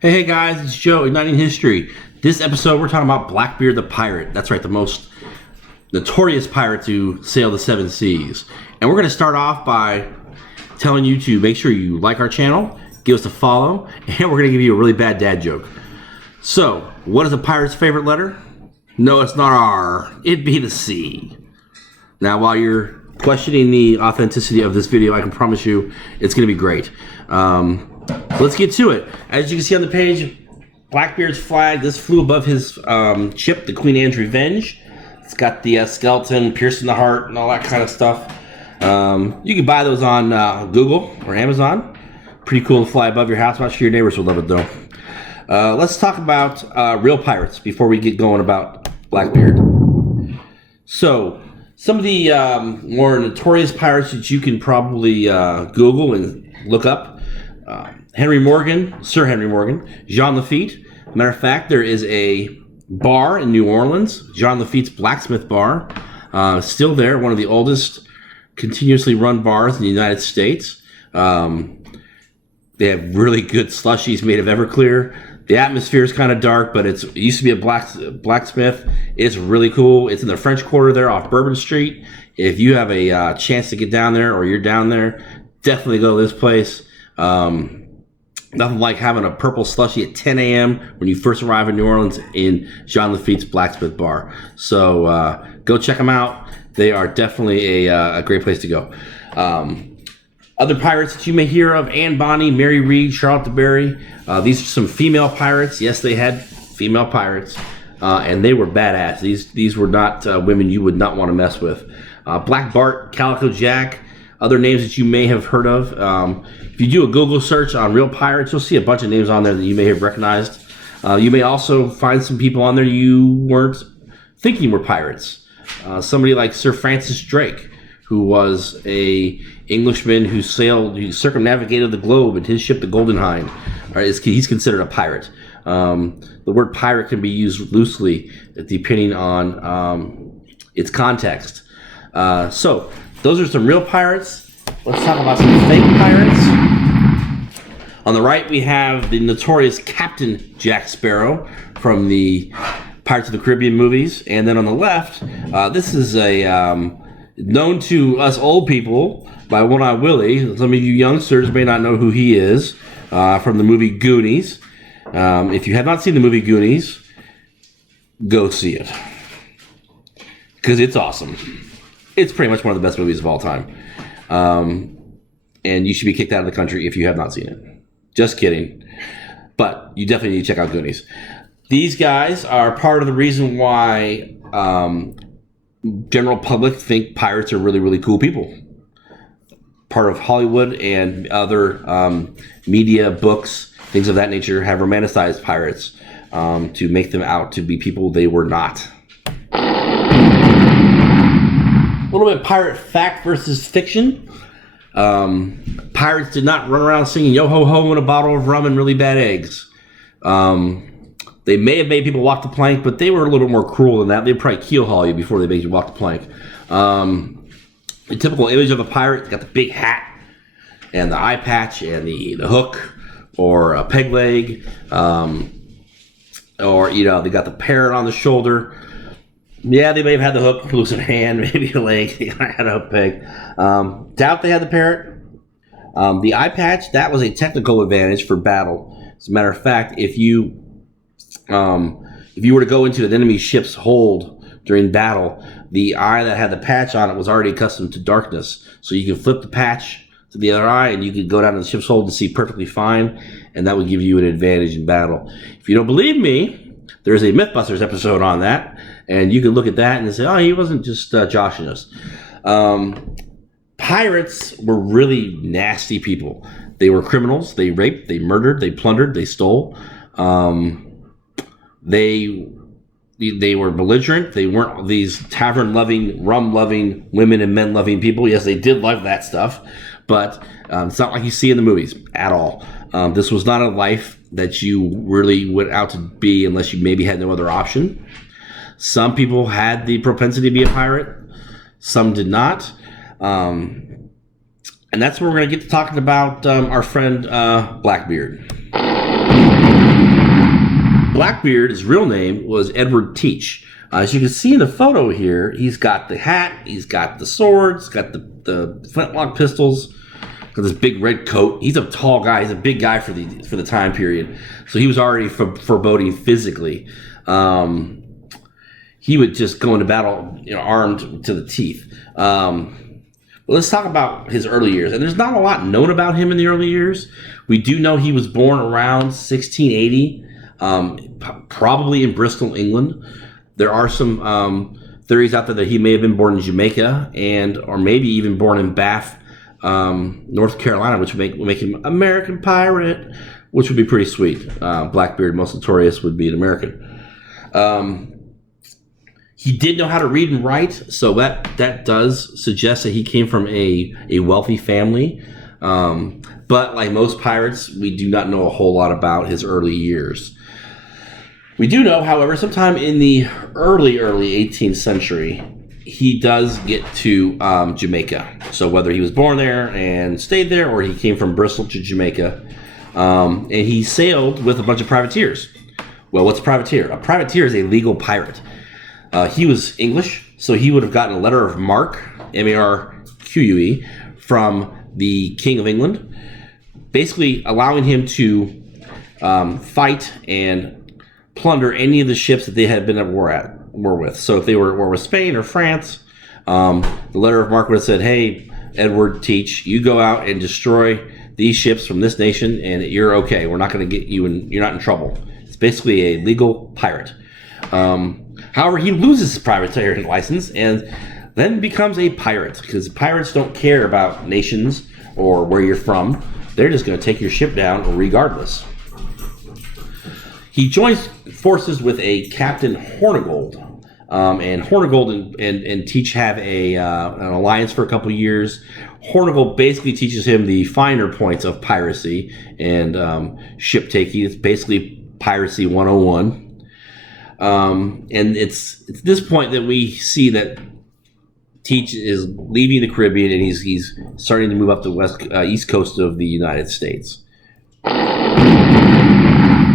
Hey guys, it's Joe, Igniting History. This episode we're talking about Blackbeard the Pirate. That's right, the most notorious pirate to sail the seven seas. And we're going to start off by telling you to make sure you like our channel, give us a follow, and we're going to give you a really bad dad joke. So, what is a pirate's favorite letter? No, it's not R. It'd be the C. Now, while you're questioning the authenticity of this video, I can promise you it's going to be great. Let's get to it. As you can see on the page, Blackbeard's flag, this flew above his ship, the Queen Anne's Revenge. It's got the skeleton piercing the heart and all that kind of stuff. You can buy those on Google or Amazon. Pretty cool to fly above your house. I'm not sure your neighbors will love it though. Let's talk about real pirates before we get going about Blackbeard. So, some of the more notorious pirates that you can probably Google and look up. Henry Morgan, Sir Henry Morgan, Jean Lafitte. Matter of fact, there is a bar in New Orleans, Jean Lafitte's Blacksmith Bar, still there, one of the oldest continuously run bars in the United States. They have really good slushies made of Everclear. The atmosphere is kind of dark, but it used to be a blacksmith. It's really cool. It's in the French Quarter there off Bourbon Street. If you have a chance to get down there or you're down there, definitely go to this place. Nothing like having a purple slushie at 10 a.m. when you first arrive in New Orleans in Jean Lafitte's Blacksmith Bar. So go check them out. They are definitely a great place to go. Other pirates that you may hear of: Anne Bonny, Mary Read, Charlotte de Berry. These are some female pirates. Yes, they had female pirates, and they were badass. These were not women you would not want to mess with. Black Bart, Calico Jack. Other names that you may have heard of. If you do a Google search on real pirates, you'll see a bunch of names on there that you may have recognized. You may also find some people on there you weren't thinking were pirates. Somebody like Sir Francis Drake, who was a Englishman who circumnavigated the globe in his ship, the Golden Hind. He's considered a pirate. The word pirate can be used loosely depending on its context. So, those are some real pirates. Let's talk about some fake pirates. On the right, we have the notorious Captain Jack Sparrow from the Pirates of the Caribbean movies. And then on the left, this is a known to us old people by One-Eye Willie. Some of you youngsters may not know who he is from the movie Goonies. If you have not seen the movie Goonies, go see it, because it's awesome. It's pretty much one of the best movies of all time. And you should be kicked out of the country if you have not seen it. Just kidding. But you definitely need to check out Goonies. These guys are part of the reason why general public think pirates are really, really cool people. Part of Hollywood and other media, books, things of that nature have romanticized pirates to make them out to be people they were not. A little bit pirate fact versus fiction. Pirates did not run around singing yo ho ho and a bottle of rum and really bad eggs. They may have made people walk the plank, but they were a little bit more cruel than that. They'd probably keel haul you before they made you walk the plank. The typical image of a pirate, got the big hat and the eye patch and the hook or a peg leg, or they got the parrot on the shoulder. Yeah, they may have had the hook loose in hand, maybe a leg. They had a hook peg. Doubt they had the parrot. The eye patch, that was a technical advantage for battle. As a matter of fact, if you were to go into an enemy ship's hold during battle, the eye that had the patch on it was already accustomed to darkness. So you could flip the patch to the other eye and you could go down to the ship's hold and see perfectly fine, and that would give you an advantage in battle. If you don't believe me, there's a Mythbusters episode on that, and you can look at that and say, oh, he wasn't just joshing us. Pirates were really nasty people. They were criminals. They raped, they murdered, they plundered, they stole. They were belligerent. They weren't these tavern-loving, rum-loving, women and men-loving people. Yes, they did love that stuff, but it's not like you see in the movies at all. This was not a life that you really went out to be unless you maybe had no other option. Some people had the propensity to be a pirate. Some did not. And that's where we're going to get to talking about our friend Blackbeard. Blackbeard, his real name was Edward Teach. As you can see in the photo here, he's got the hat, he's got the swords, got the flintlock pistols, got this big red coat. He's a tall guy. He's a big guy for the time period. So he was already foreboding physically. He would just go into battle, armed to the teeth. But let's talk about his early years. And there's not a lot known about him in the early years. We do know he was born around 1680, probably in Bristol, England. There are some theories out there that he may have been born in Jamaica or maybe even born in Bath, North Carolina, which would make him American pirate, which would be pretty sweet. Blackbeard, most notorious, would be an American. He did know how to read and write, so that does suggest that he came from a wealthy family. But like most pirates, we do not know a whole lot about his early years. We do know, however, sometime in the early 18th century, he does get to Jamaica. So whether he was born there and stayed there, or he came from Bristol to Jamaica, and he sailed with a bunch of privateers. Well, what's a privateer? A privateer is a legal pirate. He was English, so he would have gotten a letter of marque, M-A-R-Q-U-E, from the King of England, basically allowing him to fight and plunder any of the ships that they had been at war with. So if they were at war with Spain or France, the letter of marque would have said, "Hey, Edward Teach, you go out and destroy these ships from this nation, and you're okay. We're not going to get you, and you're not in trouble." It's basically a legal pirate. However, he loses his privateering license and then becomes a pirate, because pirates don't care about nations or where you're from. They're just going to take your ship down regardless. He joins forces with a Captain Hornigold, and Hornigold and Teach have an alliance for a couple years. Hornigold basically teaches him the finer points of piracy and ship taking. It's basically piracy 101. And it's at this point that we see that Teach is leaving the Caribbean, and he's starting to move up the east coast of the United States.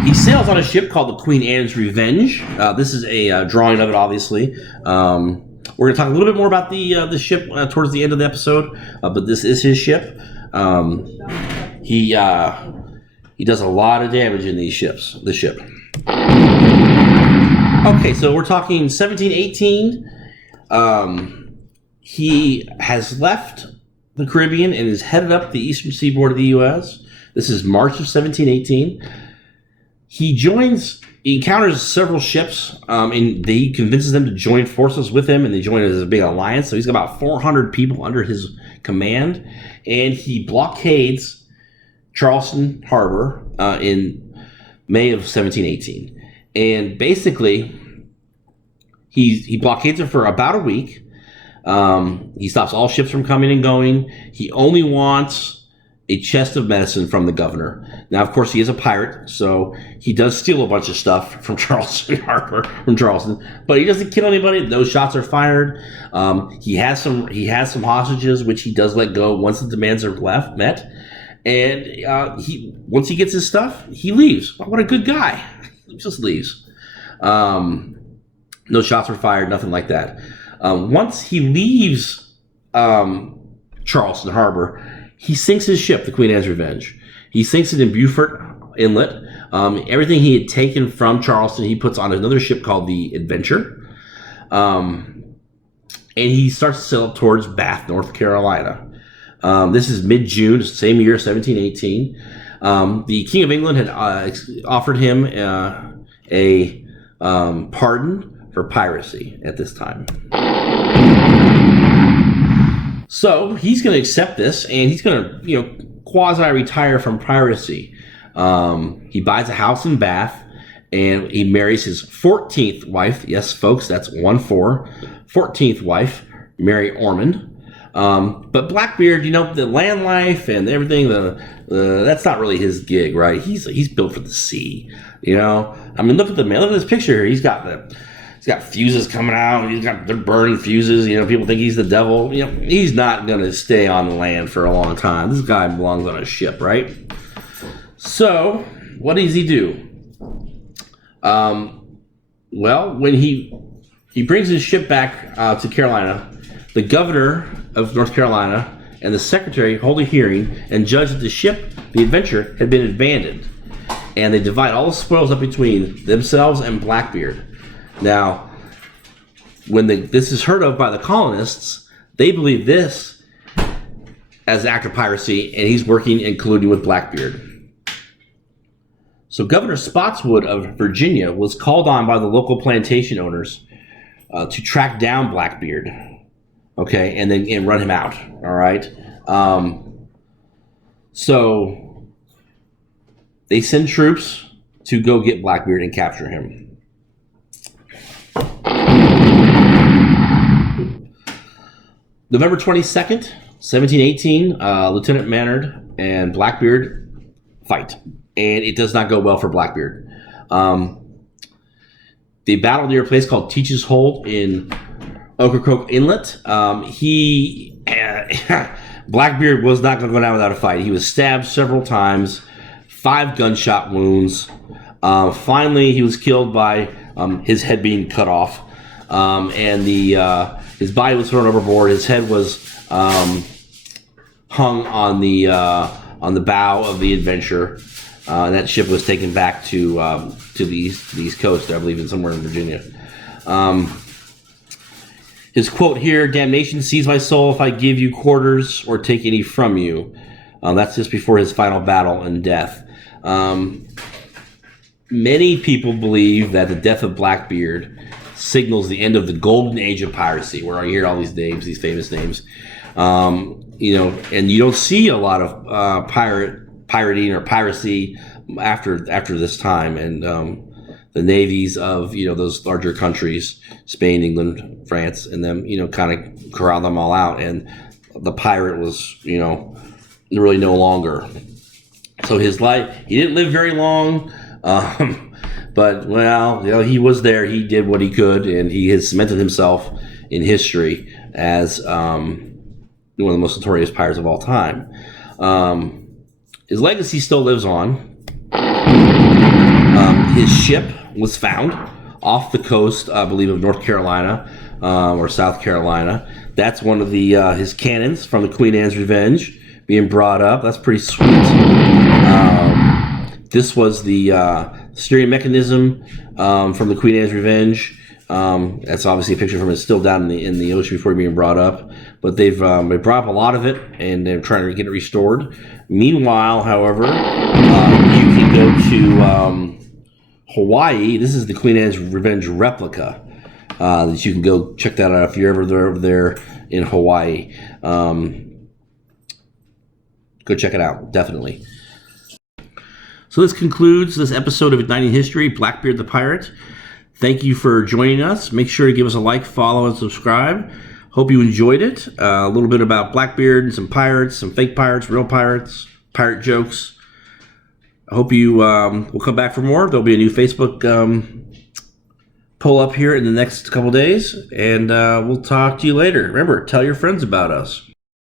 He sails on a ship called the Queen Anne's Revenge. This is a drawing of it, obviously. We're going to talk a little bit more about the ship towards the end of the episode, but this is his ship. He does a lot of damage in these ships. The ship. Okay, so we're talking 1718. He has left the Caribbean and is headed up the eastern seaboard of the U.S. This is March of 1718. He encounters several ships, and he convinces them to join forces with him, and they join as a big alliance. So he's got about 400 people under his command, and he blockades Charleston Harbor in May of 1718. And basically, he blockades it for about a week. He stops all ships from coming and going. He only wants a chest of medicine from the governor. Now, of course, he is a pirate, so he does steal a bunch of stuff from Charleston Harbor, but he doesn't kill anybody. No shots are fired. He has some hostages, which he does let go once the demands are met. And once he gets his stuff, he leaves. What a good guy. He just leaves. No shots were fired, nothing like that. Once he leaves Charleston Harbor, he sinks his ship, the Queen Anne's Revenge. He sinks it in Beaufort Inlet. Everything he had taken from Charleston, he puts on another ship called the Adventure. And he starts to sail up towards Bath, North Carolina. This is mid-June, same year, 1718. The King of England had offered him a pardon for piracy at this time. So he's going to accept this, and he's going to, quasi-retire from piracy. He buys a house in Bath, and he marries his 14th wife. Yes, folks, that's 1-4. 14th wife, Mary Ormond. But Blackbeard, the land life and everything, that's not really his gig, right? He's built for the sea, look at this picture here. He's got fuses coming out. They're burning fuses. People think he's the devil. He's not going to stay on the land for a long time. This guy belongs on a ship, right? So, what does he do? Well, when he brings his ship back to Carolina, the governor of North Carolina and the secretary hold a hearing and judge that the ship, the Adventure, had been abandoned. And they divide all the spoils up between themselves and Blackbeard. Now, when this is heard of by the colonists, they believe this as act of piracy, and he's working and colluding with Blackbeard. So Governor Spotswood of Virginia was called on by the local plantation owners to track down Blackbeard, okay, and run him out. All right. So they send troops to go get Blackbeard and capture him. November 22nd, 1718, Lieutenant Maynard and Blackbeard fight. And it does not go well for Blackbeard. They battle near a place called Teach's Hold in Ocracoke Inlet. Blackbeard was not going to go down without a fight. He was stabbed several times, 5 gunshot wounds. Finally, he was killed by his head being cut off, and his body was thrown overboard. His head was hung on the bow of the Adventure. And that ship was taken back to the East Coast, I believe, somewhere in Virginia. His quote here: "Damnation seize my soul if I give you quarters or take any from you." That's just before his final battle and death. Many people believe that the death of Blackbeard signals the end of the golden age of piracy, where I hear all these names, these famous names. And you don't see a lot of pirating or piracy after this time, and the navies of those larger countries, Spain, England, France, and them kind of corral them all out, and the pirate was really no longer. So his life, he didn't live very long, but he was there. He did what he could, and he has cemented himself in history as one of the most notorious pirates of all time. His legacy still lives on. His ship was found off the coast, I believe, of North Carolina or South Carolina. That's one of his cannons from the Queen Anne's Revenge being brought up. That's pretty sweet. This was the steering mechanism from the Queen Anne's Revenge. That's obviously a picture from it, still down in the ocean before being brought up. But they brought up a lot of it, and they're trying to get it restored. Meanwhile, however, you can go to Hawaii. This is the Queen Anne's Revenge replica that you can go check that out if you're ever over there in Hawaii. Go check it out, definitely. So this concludes this episode of Igniting History, Blackbeard the Pirate. Thank you for joining us. Make sure to give us a like, follow, and subscribe. Hope you enjoyed it. A little bit about Blackbeard and some pirates, some fake pirates, real pirates, pirate jokes. I hope you will come back for more. There'll be a new Facebook poll up here in the next couple days, and we'll talk to you later. Remember, tell your friends about us.